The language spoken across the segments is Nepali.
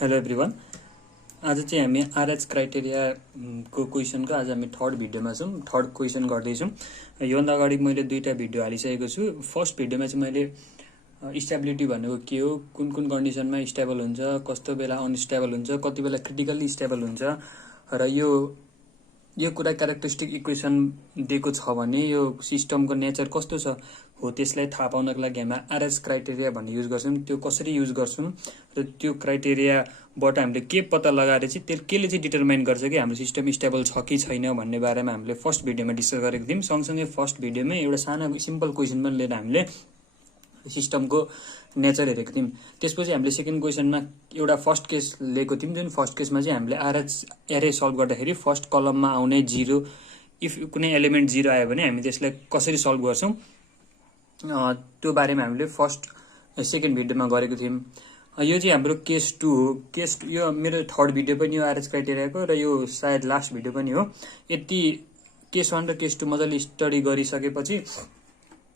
Hello everyone. आज चाहिँ हामी आरएच क्राइटेरिया को क्वेसनको आज हामी थर्ड भिडियोमा छौँ। थर्ड क्वेसन गर्दैछौँ। योभन्दा अगाडि मैले दुईवटा भिडियो हालिसकेको छु। फर्स्ट भिडियोमा चाहिँ मैले स्टेबिलिटी भनेको के हो, कुन कुन कन्डिसनमा स्टेबल हुन्छ, कस्तो बेला अनस्टेबल हुन्छ, कति बेला क्रिटिकल्ली स्टेबल हुन्छ र यो कुरा क्यारेक्टरिस्टिक इक्वेसन दिएको छ भने यो सिस्टमको नेचर कस्तो छ हो त्यसलाई थाहा पाउनको लागि हामी आरएच क्राइटेरिया भन्ने युज गर्छौँ। त्यो कसरी युज गर्छौँ र त्यो क्राइटेरियाबाट हामीले के पत्ता लगाएर चाहिँ केले चाहिँ डिटरमाइन गर्छ कि हाम्रो सिस्टम स्टेबल छ कि छैन भन्ने बारेमा हामीले फर्स्ट भिडियोमा डिस्कस गरेको थियौँ। सँगसँगै फर्स्ट भिडियोमै एउटा सानो सिम्पल क्वेसन पनि लिएर हामीले सिस्टमको नेचर हेरेको थियौँ। त्यसपछि हामीले सेकेन्ड क्वेसनमा एउटा फर्स्ट केस लिएको थियौँ, जुन फर्स्ट केसमा चाहिँ हामीले आरएच एरे सल्भ गर्दाखेरि फर्स्ट कलममा आउने जिरो, इफ कुनै एलिमेन्ट जिरो आयो भने हामी त्यसलाई कसरी सल्भ गर्छौँ त्यो बारेमा हामीले सेकेन्ड भिडियोमा गरेको थियौँ। यो चाहिँ हाम्रो केस 2 हो। यो मेरो थर्ड भिडियो पनि हो आरएच क्राइटेरियाको र यो सायद लास्ट भिडियो पनि हो। यति केस 1 र केस 2 मजाले स्टडी गरिसकेपछि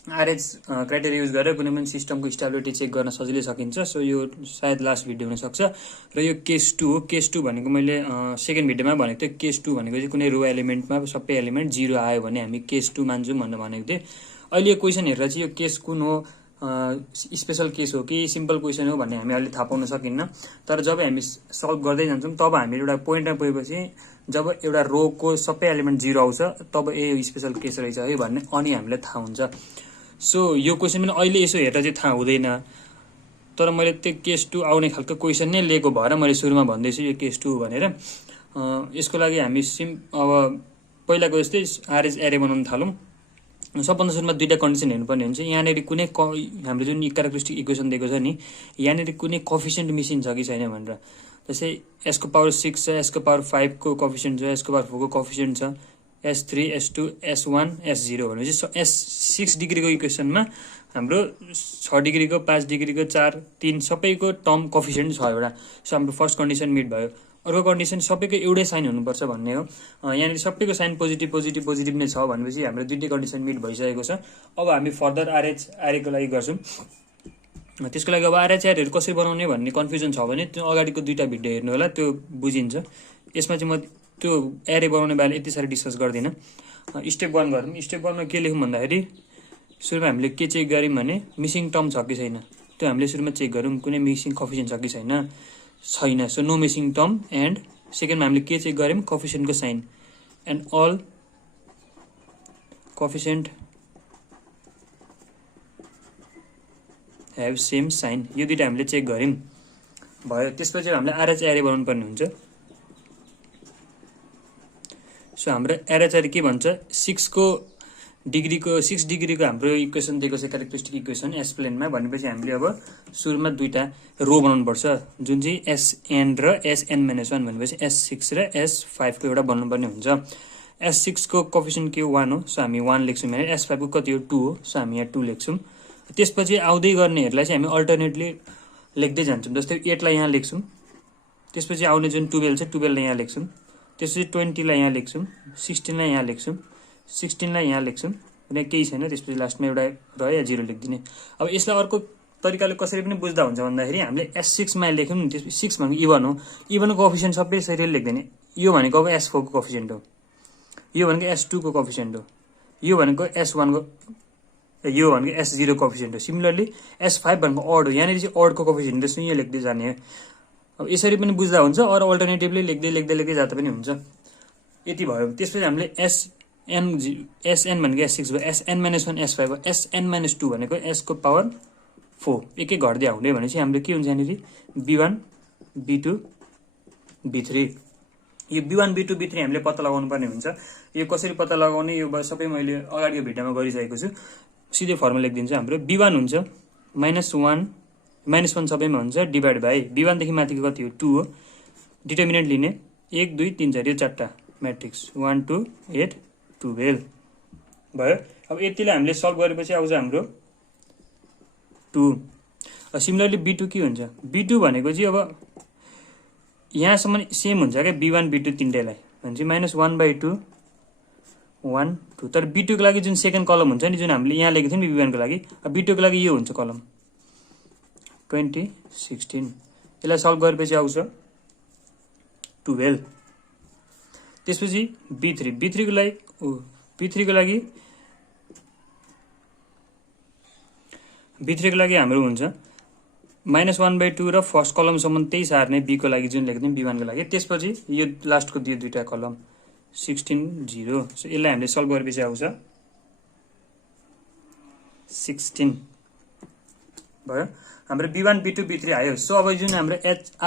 आरएच क्राइटेरिया युज गरेर कुनै पनि सिस्टमको स्टेबिलिटी चेक गर्न सजिलै सकिन्छ। सो यो सायद लास्ट भिडियो हुनसक्छ र यो केस 2 हो। केस 2 भनेको मैले सेकेन्ड भिडियोमा भनेको थिएँ। केस 2 भनेको चाहिँ कुनै रो एलिमेन्टमा सबै एलिमेन्ट जिरो आयो भने हामी केस 2 मान्छौँ भनेर भनेको थिएँ। अहिले यो क्वेसन हेरेर चाहिँ यो केस कुन हो, स्पेसल केस हो कि सिम्पल क्वेसन हो भन्ने हामी अहिले थाहा पाउन सकिन्न। तर जब हामी सल्भ गर्दै जान्छौँ तब हामी एउटा पोइन्टमा पुगेपछि जब एउटा रोको सबै एलिमेन्ट जिरो आउँछ तब यो स्पेसल केस रहेछ है भन्ने अनि हामीलाई थाहा हुन्छ। सो यो क्वेसन पनि अहिले यसो हेरेर चाहिँ थाहा हुँदैन, तर मैले त्यो केस 2 आउने खालको क्वेसन नै लिएको भएर मैले सुरुमा भन्दैछु यो केस 2 भनेर। यसको लागि हामी अब पहिलाको जस्तै आरएच एरे बनाउन थालौँ। सबभन्दा सुरुमा दुईवटा कन्डिसन हेर्नुपर्ने हुन्छ। यहाँनिर कुनै हाम्रो जुन क्यारेक्टरिस्टिक इक्वेसन दिएको छ नि, यहाँनिर कुनै कफिसियन्ट मिसिङ छ कि छैन भनेर। जस्तै यसको पावर 6 छ, यसको पावर 5 को कफिसियन्ट छ, यसको पावर 4 को कफिसियन्ट छ, S3 S2 S1 S0 भनेपछि S6 डिग्रीको इक्वेसनमा हाम्रो 6 डिग्रीको 5 डिग्रीको 4 3 सबैको टर्म कफिसियन्ट छ एउटा। सो हाम्रो फर्स्ट कन्डिसन मिट भयो। अर्को कन्डिसन सबैको एउटै साइन हुनुपर्छ भन्ने हो। यहाँनिर सबैको साइन पोजिटिभ पोजिटिभ पोजिटिभ नै छ भनेपछि हाम्रो दुईटै कन्डिसन मिट भइसकेको छ। अब हामी फर्दर आरएचको लागि गर्छौँ। त्यसको लागि अब आरएच एरेहरू कसरी बनाउने भन्ने कन्फ्युजन छ भने त्यो अगाडिको दुईवटा भिडियो हेर्नु होला, त्यो बुझिन्छ। यसमा चाहिँ म त्यो एरे बनाउने बारे यति साह्रो डिस्कस गर्दिनँ। स्टेप 1 गरौँ। स्टेप 1 मा के लेखौँ भन्दाखेरि सुरुमा हामीले के चेक गऱ्यौँ भने मिसिङ टर्म छ कि छैन, त्यो हामीले सुरुमा चेक गरौँ। कुनै मिसिङ कफिसियन्ट छ कि छैन। So no missing term. And सेकेन्डमा हामीले के चेक गऱ्यौँ, कफिसियन्टको sign. And all coefficient have same sign. यो दुइटा हामीले चेक गऱ्यौँ भयो। त्यसपछि हामीले आरएच एरे बनाउनु पर्ने हुन्छ। सो हाम्रो आरएच एरे के भन्छ, 6 डिग्रीको हाम्रो इक्वेसन दिएको छ, क्यारेक्टरिस्टिक इक्वेसन एस प्लेनमा। भनेपछि हामीले अब सुरुमा दुईवटा रो बनाउनु पर्छ, जुन चाहिँ एसएन र SN-1 भनेपछि S6 र S5 को एउटा बनाउनु पर्ने हुन्छ। S6 को कफिसियन्ट के हो, 1 हो। सो हामी 1 लेख्छौँ। भने S5 को कति हो, 2 हो। सो हामी यहाँ 2 लेख्छौँ। त्यसपछि आउँदै गर्नेहरूलाई चाहिँ हामी अल्टरनेटली लेख्दै जान्छौँ। जस्तै 8 लाई यहाँ लेख्छौँ, त्यसपछि आउने जुन 12 छ 12 लाई यहाँ लेख्छौँ, त्यसपछि 20 लाई यहाँ लेख्छौँ, 16 लाई यहाँ लेख्छौँ, 16 लाई यहाँ लेख्छौँ भने केही छैन। त्यसपछि लास्टमा एउटा र या 0 लेखिदिने। अब यसलाई अर्को तरिकाले कसरी पनि बुझ्दा हुन्छ भन्दाखेरि हामीले S6 मा लेख्यौँ नि, त्यसपछि 6 भनेको इभन हो। इभनको कफिसियन्ट सबै यसरी लेख्दैन। यो भनेको अब S4 को कफिसियन्ट हो, यो भनेको S2 को कफिसियन्ट हो, यो भनेको S1 को, यो भनेको S0 कफिसियन्ट हो। सिमिलरली S5 भनेको अड हो, यहाँनिर चाहिँ अडको कफिसियन्ट हो। यो लेख्दै जाने। अब यसरी पनि बुझ्दा हुन्छ, अरू अल्टरनेटिभली लेख्दै जाँदा पनि हुन्छ। यति भयो। त्यसपछि हामीले SN भनेको S6 भयो, SN-1 S5 भयो, SN-2 भनेको S को पावर 4 एक घट्दै आउने भनेपछि हाम्रो के हुन्छ यहाँनिर B1 B2 B3। यो B1 B2 B3 हामीले पत्ता लगाउनु पर्ने हुन्छ। यो कसरी पत्ता लगाउने यो सबै मैले अगाडिको भिडियोमा गरिसकेको छु। सिधै फर्मुला लेखिदिन्छु। हाम्रो B1 हुन्छ -1 सबैमा हुन्छ डिभाइड बाई B1 देखि माथिको कति हो, 2 हो। डिटर्मिनेन्ट लिने 1 2 3 4 यो चारवटा म्याट्रिक्स 1 2 8 12 भयो। अब यतिलाई हामीले सल्भ गरेपछि आउँछ हाम्रो 2। सिमिलरली B2 के हुन्छ, B2 भनेको चाहिँ अब यहाँसम्म सेम हुन्छ क्या B1 B2 तिनटैलाई भनेपछि -1/2 1 2। तर B2 को लागि जुन सेकेन्ड कलम हुन्छ नि, जुन हामीले यहाँ लेखेको थियौँ नि B1 को लागि, B2 को लागि यो हुन्छ कलम 20 16 यसलाई सल्भ गरेपछि आउँछ 12। त्यसपछि B3 को लागि हाम्रो हुन्छ -1/2 र फर्स्ट कलमसम्म त्यही सार्ने B को लागि जुन लेख्दियौँ B1 को लागि। त्यसपछि यो लास्टको दुईटा कलम 16 0। सो यसलाई हामीले सल्भ गरेपछि आउँछ 16 भयो। हाम्रो B1 B2 B3 आयो। सो अब जुन हाम्रो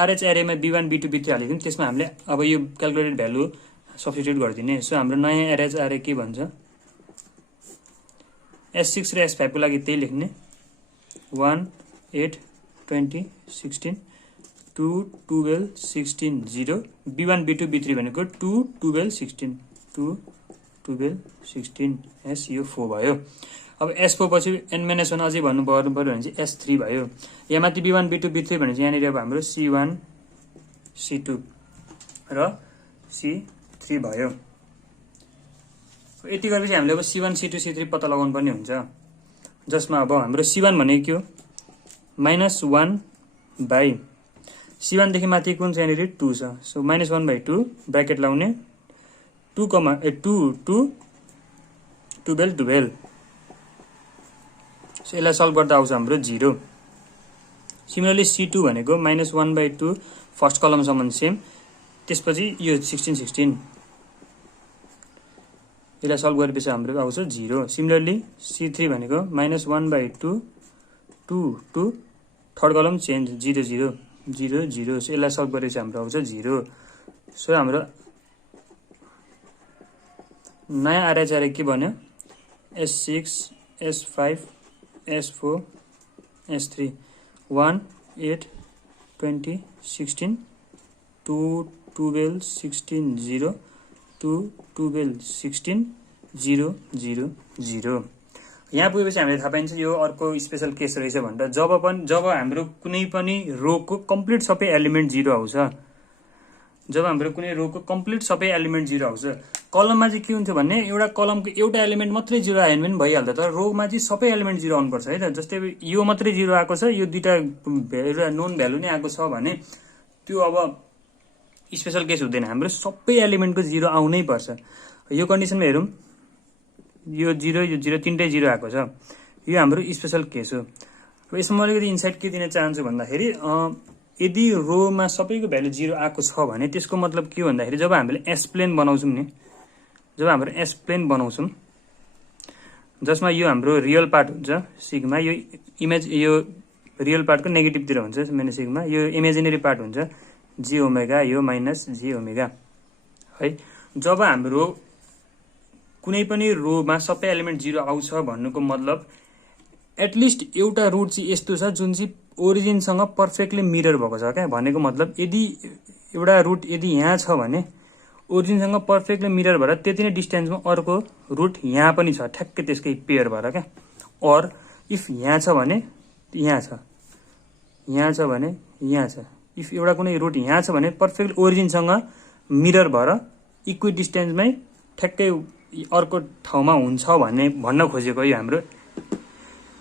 RH एरेमा B1 B2 B3 हालेको थियौँ त्यसमा हामीले अब यो क्यालकुलेटेड भ्यालु सब्स्टिट्युट गरिदिने। सो हाम्रो नयाँ RH एरे के भन्छ, S6 र S5 को लागि त्यही लेख्ने 1 8 20 16 2 12 16 0। B1 B2 B3 भनेको 2 12 16 2 12 16 S यो 4 भयो। अब S4 पछि n-1 अझै भन्नु पर्यो भने चाहिँ S3 भयो। यहाँ माथि B1 B2 B3 भने चाहिँ यहाँनिर अब हाम्रो C1 C2 र C3 भयो। यति गरेपछि हामीले अब C1 C2 C3 पत्ता लगाउनु पर्ने हुन्छ, जसमा अब हाम्रो C1 भनेको के हो -1 बाई C1 देखि माथि कुन छ यहाँनिर 2 छ। सो -1/2 ब्र्याकेट लाउने 2 2 12 12। सो यसलाई सल्भ गर्दा आउँछ हाम्रो 0। सिमिलरली C2 भनेको -1/2 फर्स्ट कलमसम्म सेम। त्यसपछि यो 16 16 यसलाई सल्भ गरेपछि हाम्रो आउँछ 0। सिमिलरली C3 भनेको -1/2 2 2 थर्ड कलम चेन्ज 0 0 0 0। सो यसलाई सल्भ गरेपछि हाम्रो आउँछ 0। सो हाम्रो नयाँ RH एरे के भन्यो S6 S5 S4 S3 1 8 20 16 2 12 16 0 2 12 16 0 0 0। यहाँ पुगेपछि हामीले थाहा पाइन्छ यो अर्को स्पेशल केस रहेछ भनेर, जब हाम्रो कुनै पनि रोको कम्प्लिट सबै एलिमेन्ट 0 आउँछ। जब हाम्रो कुनै रोको कम्प्लिट सबै एलिमेन्ट 0 आउँछ। कलममा चाहिँ के हुन्थ्यो भने एउटा कलमको एउटा एलिमेन्ट मात्रै 0 आयो भने पनि भइहाल्छ, तर रोमा चाहिँ सबै एलिमेन्ट 0 आउनुपर्छ है त। जस्तै यो मात्रै 0 आएको छ, यो दुईटा नोन भ्यालु नै आएको छ भने त्यो अब स्पेशल केस हुँदैन, हाम्रो सबै एलिमेन्टको 0 आउनै पर्छ। यो कन्डिसनमा हेरौँ यो 0 तिनटै 0 आएको छ, यो हाम्रो स्पेशल केस हो। अब यसमा म अलिकति इन्साइट के दिन चाहन्छु भन्दाखेरि यदि रोमा सबैको भ्यालु 0 आएको छ भने त्यसको मतलब के हो भन्दाखेरि जब हामीले एस प्लेन बनाउँछौँ नि, जब हाम्रो एस प्लेन बनाउँछौँ जसमा यो हाम्रो रियल पार्ट हुन्छ सिग्मा, यो यो रियल पार्टको नेगेटिभतिर हुन्छ माइनस सिग्मा, यो इमेजिनेरी पार्ट हुन्छ जी ओमेगा, यो माइनस जी ओमेगा है। जब हाम्रो कुनै पनि रोमा सबै एलिमेन्ट 0 आउँछ भन्नुको मतलब एटलिस्ट एउटा रुट चाहिँ यस्तो छ जुन चाहिँ ओरिजिनसँग पर्फेक्टली मिरर भएको छ क्या। भनेको मतलब यदि एउटा रुट यदि यहाँ छ भने ओरिजिनसँग पर्फेक्टली मिरर भएर त्यति नै डिस्टेन्समा अर्को रुट यहाँ पनि छ ठ्याक्कै त्यसकै पेयर भएर क्या। और इफ यहाँ छ भने यहाँ छ, यहाँ छ भने यहाँ छ, इफ एउटा कुनै रुट यहाँ छ भने पर्फेक्ट ओरिजिनसँग मिरर भएर इक्वि डिस्टेन्समै ठ्याक्कै अर्को ठाउँमा हुन्छ भन्न खोजेको यो हाम्रो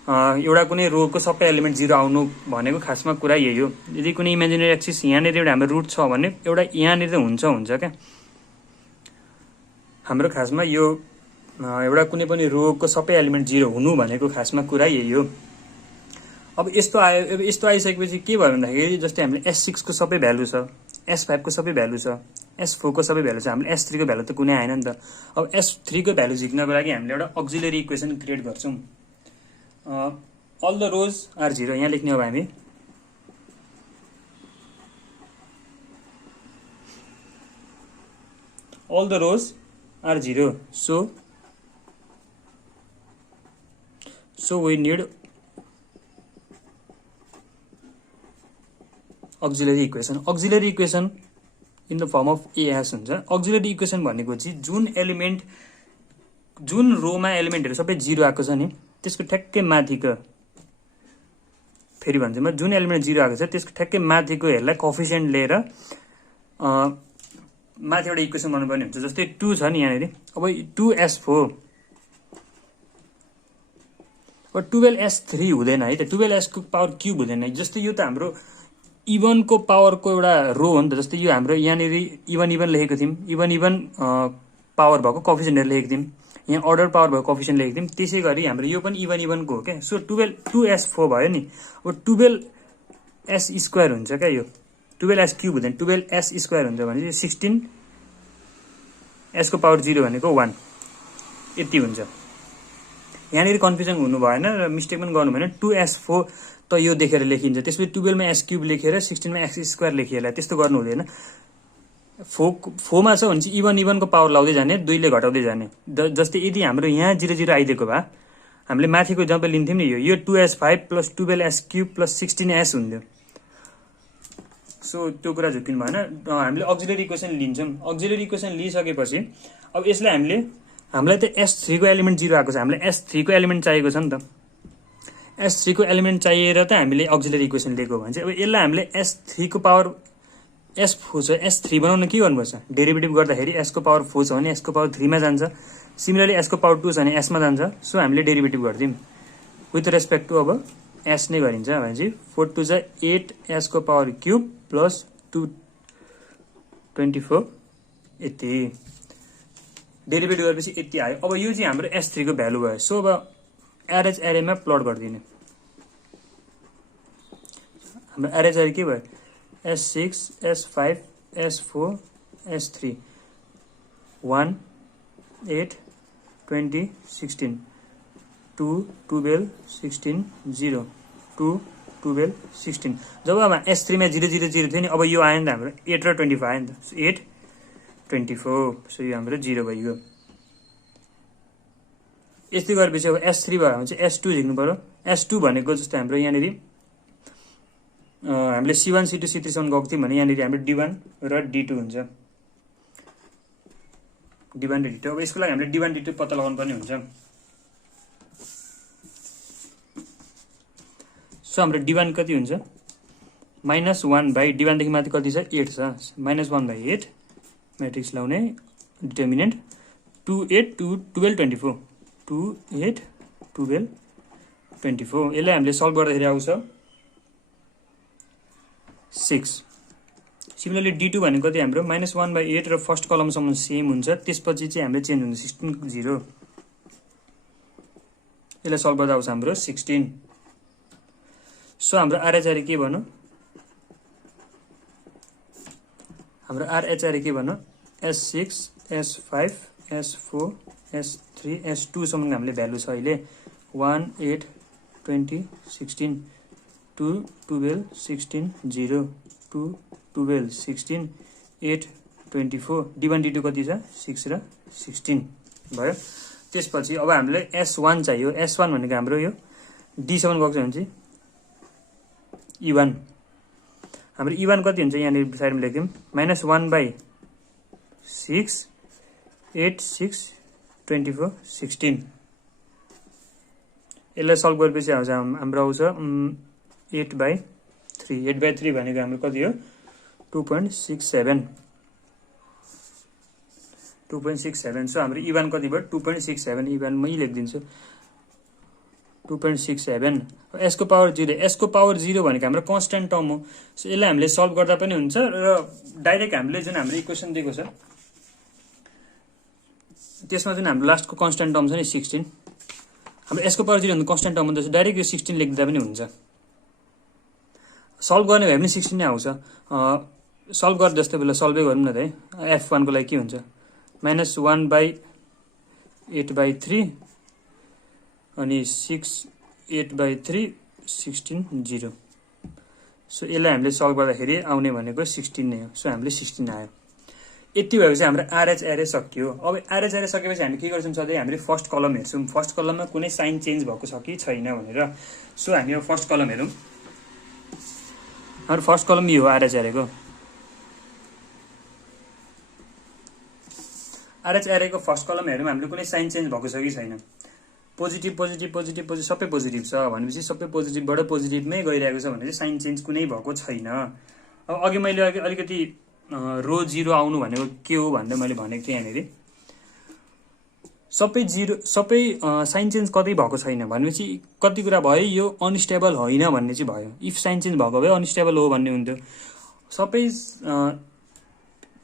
एउटा कुनै रोको सबै एलिमेन्ट 0 आउनु भनेको खासमा कुरा यही हो। यदि कुनै इमेजिनेरी एक्सिस यहाँनिर एउटा हाम्रो रुट छ भने एउटा यहाँनिर हुन्छ क्या। हाम्रो खासमा यो एउटा कुनै पनि रोको सबै एलिमेन्ट 0 हुनु भनेको खासमा कुरा यही हो। अब यस्तो आइसकेपछि के भयो भन्दाखेरि जस्तै हामीले S6 को सबै भ्यालु छ, S5 को सबै भ्यालु छ, S4 को सबै भ्यालु छ, हामीले S3 को भ्यालु त कुनै आएन नि त। अब S3 को भ्यालु झिक्नको लागि हामीले एउटा अक्जिलरी इक्वेसन क्रिएट गर्छौँ। अल द रोज आर 0 यहाँ लेख्ने हो हामी। All the roots are 0 so we need auxiliary equation. auxiliary equation in the form of AS हुन्छ। auxiliary equation भनेको चाहिँ जुन एलिमेन्ट जुन रोमा एलिमेन्टहरु सबै 0 आएको छ नि त्यसको ठ्याक्कै माथिको फेरि भन्छ म जुन एलिमेन्ट 0 आएको छ त्यसको ठ्याक्कै माथिको हेरलाई कोएफिसिएन्ट लिएर माथि एउटा इक्वेसन बनाउनुपर्ने हुन्छ। जस्तै 2 छ नि यहाँनेरि, अब 2s4 अब 12s3 हुँदैन है त, 12s को पावर क्युब हुँदैन। जस्तै यो त हाम्रो इभनको पावरको एउटा रो हो नि त। जस्तै यो हाम्रो यहाँनिर इभन लेखेको थियौँ, इभन पावर भएको कोफिसिएन्टहरू लेखेको थियौँ, यहाँ अर्डर पावर भएको कोफिसिएन्ट लेखेको थियौँ। त्यसै गरी हाम्रो यो पनि इभनको हो क्या। सो 2s4 भयो नि। अब 12s स्क्वायर हुन्छ क्या, यो 12s क्युब हुँदैन, 12s स्क्वायर हुन्छ भने चाहिँ 16 s को पावर 0 भनेको 1 यति हुन्छ। यहाँनिर कन्फ्युजन हुनु भएन र मिस्टेक पनि गर्नु भएन। 2s4 त यो देखेर लेखिन्छ, त्यसपछि 12 मा s क्युब लेखेर 16 मा x स्क्वायर लेखिएला, त्यस्तो गर्नु हुँदैन। फोमा छ भने चाहिँ इभनको पावर लाउँदै जाने, 2 ले घटाउँदै जाने। जस्तै यदि हाम्रो यहाँ 0 0 आइदिएको भए हामीले माथिको जब लिन्थ्यौँ नि, यो 2s5 plus 12s cube plus 16s हुन्थ्यो। सो त्यो कुरा झुकिनु भएन। हामीले अक्जिलरी इक्वेसन लिन्छौँ। अक्जिलरी इक्वेसन लिइसकेपछि अब यसलाई हामीलाई त s3 को एलिमेन्ट 0 आएको छ, हामीलाई s3 को एलिमेन्ट चाहिएको छ नि त। s3 को एलिमेन्ट चाहिएर त हामीले अक्जिलरी इक्वेसन लिएको भने चाहिँ अब यसलाई हामीले s3 को पावर s4 छ, s3 बनाउन के गर्नुपर्छ, डेरिभेटिभ गर्दाखेरि s को पावर 4 छ भने s को पावर 3 मा जान्छ, सिमिलरली s को पावर 2 छ भने s मा जान्छ। सो हामीले डेरिभेटिभ गर्दियौँ विथ रेस्पेक्ट टु अब s नै गरिन्छ भने चाहिँ 4 2 जा 8 s को पावर क्युब प्लस 224 यति डेरिभेटिभ गरेपछि यति आयो। अब यो चाहिँ हाम्रो s3 को भ्यालु भयो। सो अब एरेज एरेमा प्लट गरिदिने। हाम्रो एरेज एरे के भयो, s6 s5 s4 s3 1 8 20 16 2 12 16 0 2 12 16। जब अब s3 मा 0 0 0 थियो नि, अब यो आयो नि त हाम्रो 8 र 25 आयो नि त, 8 24। सो यो हाम्रो 0 भइगयो। यस्तै गरेपछि अब s3 भयो भने चाहिँ s2 लेख्नु पर्यो। s2 भनेको जस्तै हाम्रो यहाँनिर हामीले c1 c2 c3 सम्म गएको थियौँ भने यहाँनिर हाम्रो d1 र d2 हुन्छ, d1 र d2। अब यसको लागि हामीले d1 d2 पत्ता लगाउनु पर्ने हुन्छ। सो हाम्रो d1 कति हुन्छ, -1 बाई d1 देखि माथि कति छ 8 छ, -1 बाई 8 म्याट्रिक्स लाउने डिटर्मिनेन्ट 2 8 2 12 24 2 8 12 24। यसलाई हामीले सल्भ गर्दाखेरि आउँछ 6। सिमिलरली d2 भनेको कति हाम्रो -1 बाई 8 र फर्स्ट कलमसम्म सेम हुन्छ, त्यसपछि चाहिँ हाम्रो चेन्ज हुन्छ 16 0। यसलाई सल्भ गर्दा आउँछ हाम्रो 16। सो हाम्रो आरएचआर के भन्नु, हाम्रो आरएचआर के भन्नु, s6 s5 s4 s3 s2 सम्म हामीले भ्यालु छ अहिले 1 8 20 16 2 12 16 0 2 12 16 8 24 d1 d2 कति छ 6 र 16 भयो। त्यसपछि अब हामीलाई s1 चाहियो। s1 भनेको हाम्रो यो d सम्म गएको छ भने चाहिँ e1, हाम्रो e1 कति हुन्छ यहाँनिर साइडमा लेख्यौँ -1 बाई 6 8 6 24 16। यसलाई सल्भ गरेपछि आउँछ हाम्रो आउँछ 8 बाई 3। 8 बाई 3 भनेको हाम्रो कति हो 2.67 2.67। सो हाम्रो e1 कति भयो 2.67, e1 मै लेखिदिन्छु 2.67। s को पावर 0, s को पावर 0 भनेको हाम्रो कन्स्ट्यान्ट टर्म हो। सो यसलाई हामीले सल्भ गर्दा पनि हुन्छ र डाइरेक्ट हामीले जुन हाम्रो इक्वेसन दिएको छ त्यसमा जुन हाम्रो लास्टको कन्स्ट्यान्ट टर्म छ नि 16, हाम्रो s को पावर 0 भन्दा कन्स्ट्यान्ट टर्म हुन्छ, डाइरेक्ट यो 16 लेख्दा पनि हुन्छ। सल्भ गर्ने भए पनि 16 नै आउँछ। सल्भ गर्दा जस्तो बेला सल्भै गरौँ न त है। f1 को लागि के हुन्छ -1 बाई 8 बाई 3 अनि 6 8 बाई 3 16 0। सो यसलाई हामीले सल्भ गर्दाखेरि आउने भनेको 16 नै हो। सो हामीले 16 आयो। यति भएपछि हाम्रो आरएच एरे सकियो। अब आरएच एरे सकेपछि हामी के गर्छौँ सधैँ हामीले फर्स्ट कलम हेर्छौँ, फर्स्ट कलममा कुनै साइन चेन्ज भएको छ कि छैन भनेर। सो हामी अब फर्स्ट कलम हेरौँ। हाम्रो फर्स्ट कलम यो हो आरएच एरेको। आरएच एरेको फर्स्ट कलम हेरौँ हामीले कुनै साइन चेन्ज भएको छ कि छैन। पोजिटिभ पोजिटिभ पोजिटिभ पोजिटिभ सबै पोजिटिभ छ भनेपछि सबै पोजिटिभबाट पोजिटिभमै गइरहेको छ भने चाहिँ साइन चेन्ज कुनै भएको छैन। अब अघि मैले अलिकति रो 0 आउनु भनेको के हो भनेर मैले भनेको थिएँ यहाँनिर। सबै जिरो सबै साइन चेन्ज कतै भएको छैन भनेपछि कति कुरा भयो, यो अनस्टेबल होइन भन्ने चाहिँ भयो। इफ साइन चेन्ज भएको भए अनस्टेबल हो भन्ने हुन्थ्यो। सबै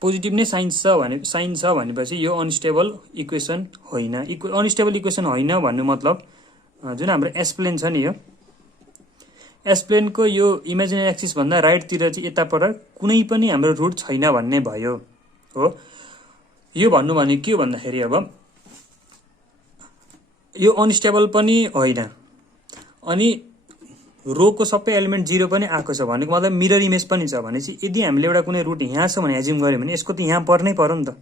पोजिटिभ नै साइन छ भनेपछि यो अनस्टेबल इक्वेसन होइन। अनस्टेबल इक्वेसन होइन भन्नु मतलब जुन हाम्रो एस प्लेन छ नि, यो एस प्लेनको यो इमेजिनरी एक्सिस भन्दा राइटतिर चाहिँ यतापर कुनै पनि हाम्रो रुट छैन भन्ने भयो हो। यो भन्नु भने के हो भन्दाखेरि अब यो अनस्टेबल पनि होइन अनि रोको सबै एलिमेन्ट 0 पनि आएको छ भनेको मतलब मिरर इमेज पनि छ भनेपछि यदि हामीले एउटा कुनै रुट यहाँ छ भने एज्युम गर्यो भने यसको त यहाँ पर्नै पर्यो नि त।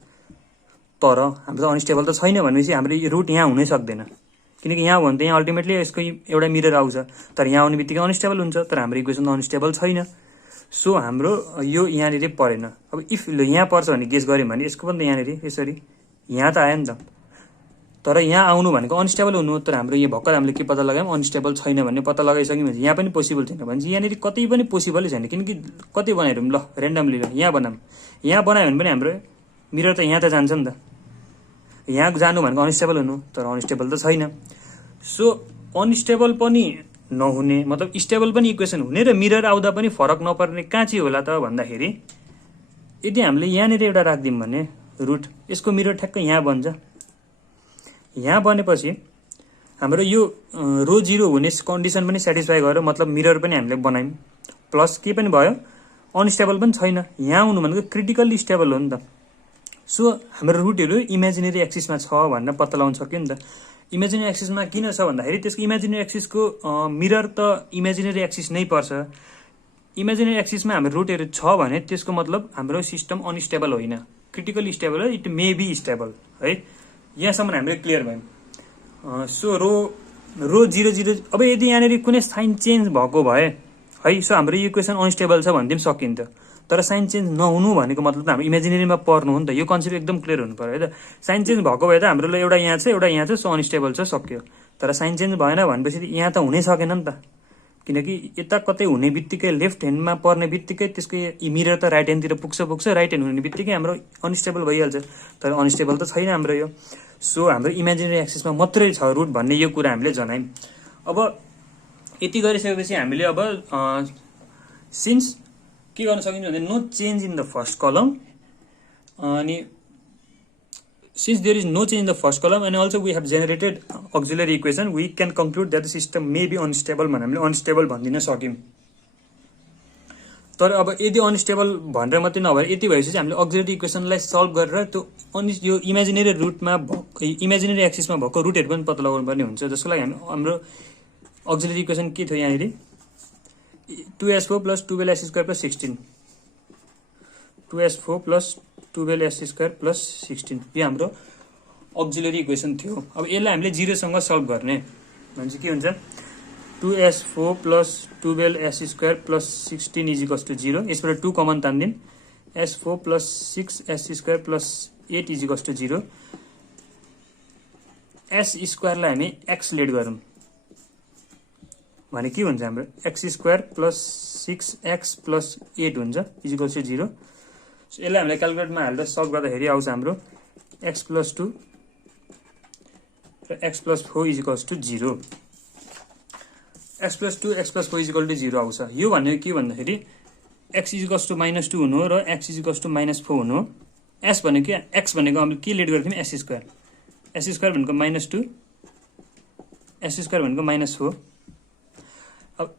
तर हाम्रो त अनस्टेबल त छैन भनेपछि हाम्रो रुट यहाँ हुनै सक्दैन, किनकि यहाँ हो भने त यहाँ अल्टिमेटली यसको एउटा मिरर आउँछ, तर यहाँ आउने बित्तिकै अनस्टेबल हुन्छ। तर हाम्रो इक्वेसन त अनस्टेबल छैन, सो हाम्रो यो यहाँनिर परेन। अब इफ यहाँ पर्छ भने गेस गऱ्यौँ भने यसको पनि त यहाँनिर यसरी यहाँ त आयो नि त, तर यहाँ आउनु भनेको अनस्टेबल हुनु। तर हाम्रो यो भर्खर हामीले के पत्ता लगायौँ, अनस्टेबल छैन भन्ने पत्ता लगाइसक्यौँ भने यहाँ पनि पोसिबल छैन भने यहाँनिर कतै पनि पोसिबलै छैन। किनकि कति बनाइरहौँ ल ऱ्यान्डमली, ल यहाँ बनाऊँ, यहाँ बनायो भने पनि हाम्रो मिरर त यहाँ त जान्छ नि त, यहाँ जानु भनेको अनस्टेबल हुनु, तर अनस्टेबल त छैन। सो अनस्टेबल पनि नहुने मतलब स्टेबल पनि इक्वेसन हुने र मिरर आउँदा पनि फरक नपर्ने कहाँ चाहिँ होला त भन्दाखेरि यदि हामीले यहाँनिर एउटा राखिदिउँ भने रुट, यसको मिरर ठ्याक्कै यहाँ बन्छ। यहाँ बनेपछि हाम्रो यो रो 0 हुने कन्डिसन पनि सेटिस्फाई गर्यो, मतलब मिरर पनि हामीले बनायौँ, प्लस के पनि भयो अनस्टेबल पनि छैन। यहाँ हुनु भनेको क्रिटिकल्ली स्टेबल हो नि त। सो हाम्रो रुटहरू इमेजिनेरी एक्सिसमा छ भनेर पत्ता लगाउन सक्यो नि त। इमेजिनेरी एक्सिसमा किन छ भन्दाखेरि त्यसको इमेजिनेरी एक्सिसको मिरर त इमेजिनेरी एक्सिस नै पर्छ। इमेजिनेरी एक्सिसमा हाम्रो रुटहरू छ भने त्यसको मतलब हाम्रो सिस्टम अनस्टेबल होइन, क्रिटिकली स्टेबल हो, इट मे बी स्टेबल है। यहाँसम्म हामीले क्लियर भयौँ। सो रो 0 अब यदि यहाँनिर कुनै साइन चेन्ज भएको भए है, सो हाम्रो इक्वेसन अनस्टेबल छ भन्दै पनि सकिन्थ्यो। तर साइन चेन्ज नहुनु भनेको मतलब त हाम्रो इमेजिनेरीमा पर्नु हो नि त। यो कन्सेप्ट एकदम क्लियर हुनु पर्यो है त। साइन चेन्ज भएको भए त हाम्रो एउटा यहाँ छ एउटा यहाँ छ, सो अनस्टेबल छ, सक्यो। तर साइन चेन्ज भएन भनेपछि यहाँ त हुनै सकेन नि त, किनकि यता कतै हुने बित्तिकै लेफ्ट ह्यान्डमा पर्ने बित्तिकै त्यसको मिरर त राइट ह्यान्डतिर पुग्छ, राइट ह्यान्ड हुने बित्तिकै हाम्रो अनस्टेबल भइहाल्छ। तर अनस्टेबल त छैन हाम्रो यो। सो हाम्रो इमेजिनेरी एक्सिसमा मात्रै छ रुट भन्ने यो कुरा हामीले जनायौँ। अब यति गरिसकेपछि हामीले अब सिन्स के गर्न सकिन्छ भने no change in the first column, अनि since there is no change in the first column and also we have generated auxiliary equation, we can conclude that the system may be unstable भनेर हामीले अनस्टेबल भनिदिन सक्यौँ। तर अब यदि अनस्टेबल भनेर मात्रै नभएर यति भएपछि हामीले अक्जिलरी इक्वेसनलाई सल्भ गरेर त्यो यो इमेजिनेरी रुटमा इमेजिनेरी एक्सिसमा भएको रुटहरू पनि पत्ता लगाउनु पर्ने हुन्छ। जसको लागि हाम्रो अक्जिलरी इक्वेसन के थियो यहाँनिर 2s4 + 12s² + 16, 2s4 + 12s² + 16 यो हाम्रो अक्जिलरी इक्वेसन थियो। अब यसलाई हामीले 0 सँग सल्भ गर्ने भने चाहिँ के हुन्छ, 2s4 + 12s² + 16 = 0। यसबाट 2 कमन तान्दिन, s4 + 6s² + 8 = 0। s² लाई हामी x लेट गरौँ भने के हुन्छ हाम्रो x² + 6x + 8 हुन्छ = 0। सो यसलाई हामीले क्यालकुलेटरमा हालेर सल्भ गर्दाखेरि आउँछ हाम्रो x + 2 र x + 4 = 0। x + 2 x + 4 = 0 आउँछ। यो भनेको के भन्दाखेरि x = -2 हुनु हो र x = -4 हुनु हो। s भनेको के, x भनेको हामीले के लेट गरेको थियौँ s², s² भनेको -2, s² भनेको -4। अब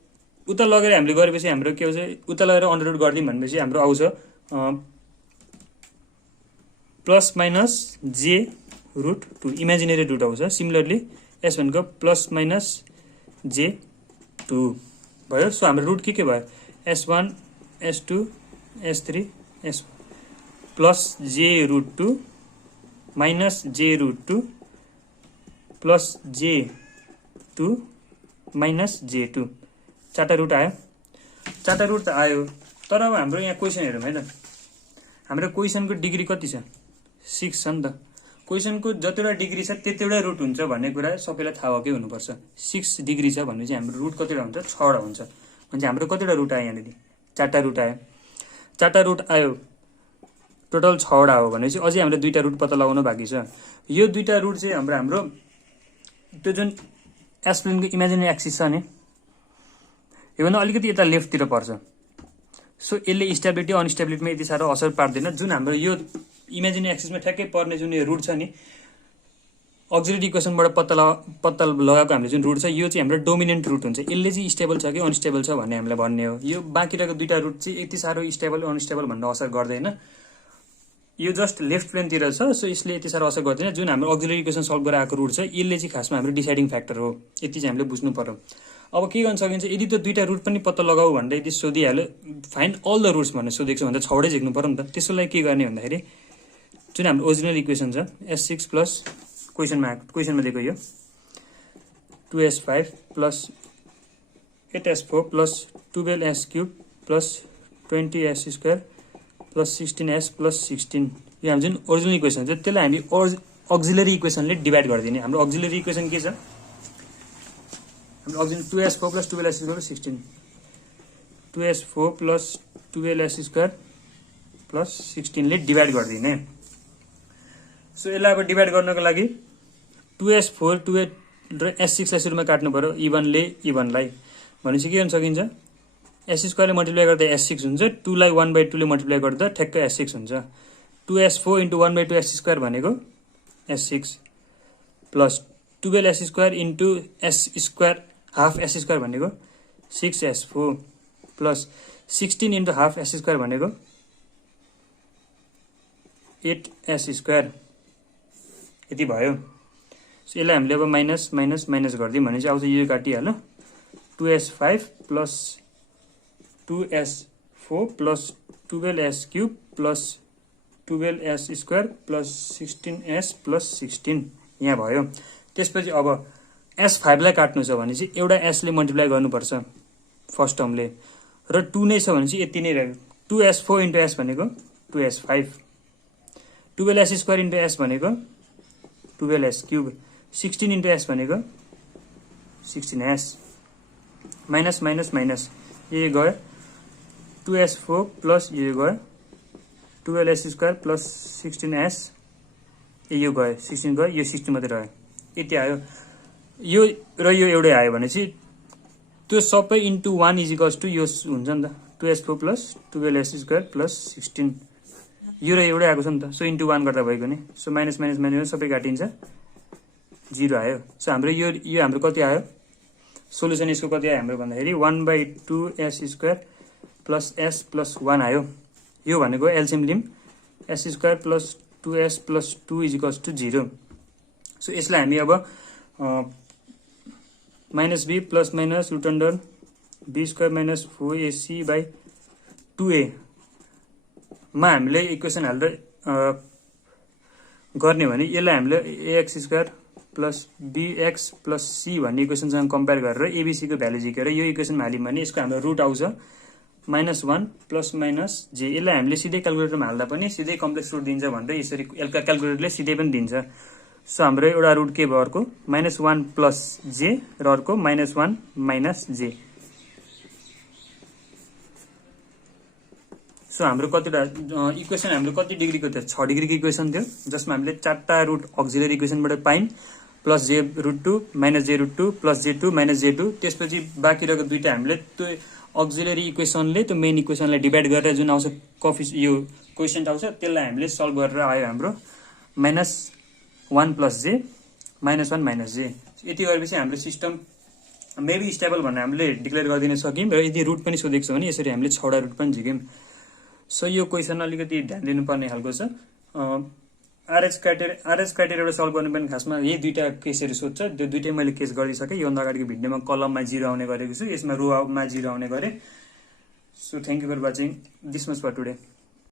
उता लगेर हामीले गरेपछि हाम्रो के आउँछ, उता लगेर अन्डर रुट गरिदिउँ भनेपछि हाम्रो आउँछ +-j√2 इमेजिनेरी रुट आउँछ। सिमिलरली s भनेको +-j2 भयो। सो हाम्रो रुट के भयो, s1 s2 s3 s4 +j√2 -j√2 +j2 -j2 चारवटा रुट आयो। चारवटा रुट त आयो, तर अब हाम्रो यहाँ क्वेसन हेरौँ है त। हाम्रो क्वेसनको डिग्री कति छ, 6 छ नि त। क्वेसनको जतिवटा डिग्री छ त्यतिवटा रुट हुन्छ भन्ने कुरा सबैलाई थाहा भएकै हुनुपर्छ। 6 डिग्री छ भने चाहिँ हाम्रो रुट कतिवटा हुन्छ, 6वटा हुन्छ। भने चाहिँ हाम्रो कतिवटा रुट आयो, यहाँनिर 4टा रुट आयो। 4टा रुट आयो टोटल 6 वटा हो भनेपछि अझै हामीले दुईटा रुट पत्ता लगाउन बाँकी छ। यो दुईटा रुट चाहिँ हाम्रो त्यो जुन एस प्लेनको इमेजिनरी एक्सिस छ नि योभन्दा अलिकति यता लेफ्टतिर पर्छ। सो यसले स्टेबिलिटी अनस्टेबिलिटीमा यति साह्रो असर पार्दैन। जुन हाम्रो यो इमेजिनरी एक्सिसमा ठ्याक्कै पर्ने जुन यो रुट छ नि अक्सिलरी इक्वेसनबाट पत्ता लगाएको हामीले जुन रुट छ यो चाहिँ हाम्रो डोमिनेन्ट रुट हुन्छ। यसले चाहिँ स्टेबल छ कि अनस्टेबल छ भन्ने हामीलाई भन्ने हो। यो बाँकी रहेको दुईटा रुट चाहिँ यति साह्रो स्टेबल अनस्टेबल भन्ने असर गर्दैन। यो जस्ट लेफ्ट प्लेनतिर छ सो यसले यति साह्रो असर गर्दैन। जुन हाम्रो अक्सिलरी इक्वेसन सल्भ गरेर आएको रुट छ यसले चाहिँ खासमा हाम्रो डिसाइडिङ फ्याक्टर हो। यति चाहिँ हामीले बुझ्नु पर्यो। अब के गर्न सकिन्छ यदि त्यो दुईटा रुट पनि पत्ता लगाऊ भनेर यदि सोधिहाल्यो फाइन्ड अल द रुट्स भनेर सोधेको छ भने त 6 वटै झिक्नु पर्यो नि त। त्यसको लागि के गर्ने भन्दाखेरि जुन हाम्रो ओरिजिनल इक्वेसन छ S6 प्लस क्वेसनमा दिएको यो 2S5 plus 8S4 plus 12S³ plus 20S² plus 16S plus 16 यो हाम्रो जुन ओरिजिनल इक्वेसन छ त्यसलाई हामी अक्सिलरी इक्वेसनले डिभाइड गरिदिने। हाम्रो अक्सिलरी इक्वेसन के छ हाम्रो अक्सिलरी 2S4 plus 12S² 16 2S4 plus 12S² plus 16 ले डिभाइड गरिदिने। सो यसलाई अब डिभाइड गर्नको लागि 2S4 2 र S6 लाई सुरुमा काट्नु पर्यो इभनलाई भनेपछि के गर्न सकिन्छ S² ले मल्टिप्लाई गर्दा S6 हुन्छ 2 लाई 1/2 ले मल्टिप्लाई गर्दा ठ्याक्कै S6 हुन्छ। 2S4 * 1/2 S² भनेको S6 plus 12S² into S² half S² भनेको 6S4 plus 16 into half S² भनेको 8S² यति भयो। सो यसलाई हामीले अब माइनस गरिदियौँ भने चाहिँ आउँछ यो काटिहाल्यो 2S5 plus 2S4 plus 12S³ plus 12S² plus 16S plus 16 यहाँ भयो। त्यसपछि अब S5 लाई काट्नु छ भने चाहिँ एउटा S ले मल्टिप्लाई गर्नुपर्छ फर्स्ट टर्मले र 2 नै छ भने चाहिँ यति नै रह्यो। 2S4 इन्टु S भनेको 2S5 12S² इन्टु S भनेको 12S³ 16 इन्टु S भनेको 16S माइनस यो गयो 2S4 प्लस यो गयो 12S² प्लस 16S यो गयो 16 गयो यो 16 मात्रै रह्यो यति आयो। यो र यो एउटै आयो भने चाहिँ त्यो सबै इन्टु 1 इजिकल्स टु यो हुन्छ नि त 2S4 प्लस 12S² प्लस 16 यो र एउटै आएको छ नि त। सो इन्टु 1 गर्दा भएको नि सो माइनस सबै काटिन्छ 0 आयो। सो हाम्रो यो हाम्रो कति आयो सोलुसन यसको कति आयो हाम्रो भन्दाखेरि 1/2S² प्लस S प्लस 1 आयो। यो भनेको एलसिएम लिम S² plus 2S plus 2 equals to 0। So यसलाई हामी अब minus b plus minus root under b² minus 4ac/2a मा हामीले इक्वेसन हालेर गर्ने भने यसलाई हामीले ax² plus bx plus c भन्ने इक्वेसनसँग कम्पेयर गरेर abc को भ्यालु झिकेर यो इक्वेसनमा हाल्यौँ भने यसको हाम्रो रुट आउँछ -1 प्लस माइनस j। यसलाई हामीले सिधै क्यालकुलेटरमा हाल्दा पनि सिधै कम्प्लेक्स रुट दिन्छ भनेर यसरी क्यालकुलेटरले सिधै पनि दिन्छ। सो हाम्रो एउटा रुट के भयो अर्को -1 प्लस j र अर्को -1 माइनस j। सो हाम्रो कतिवटा इक्वेसन हाम्रो कति डिग्रीको थियो 6 डिग्रीको इक्वेसन थियो जसमा हामीले 4टा रुट अक्सिलरी इक्वेसनबाट पाइन plus j root 2 minus j root 2 plus j2 minus j2 त्यसपछि बाँकी रहेको दुईटा हामीले त्यो अक्सिलरी इक्वेसनले त्यो मेन इक्वेसनलाई डिभाइड गरेर जुन आउँछ यो क्वेसन आउँछ त्यसलाई हामीले सल्भ गरेर आयो हाम्रो -1 प्लस j -1 माइनस j। यति गरेपछि हाम्रो सिस्टम मेबी स्टेबल भनेर हामीले डिक्लेयर गरिदिन सक्यौँ र यदि रुट पनि सोधेको छ भने यसरी हामीले 6वटा रुट पनि झिक्यौँ। सो यो क्वेसन अलिकति ध्यान दिनुपर्ने खालको छ। आरएच क्राइटेरियाबाट सल्भ गर्नु पनि खासमा यही दुईटा केसहरू सोध्छ त्यो दुईटै मैले केस गरिसकेँ। योभन्दा अगाडिको भिडियोमा कलममा 0 आउने गरेको छु यसमा रोमा 0 आउने गरेँ। So thank you for watching this much for today.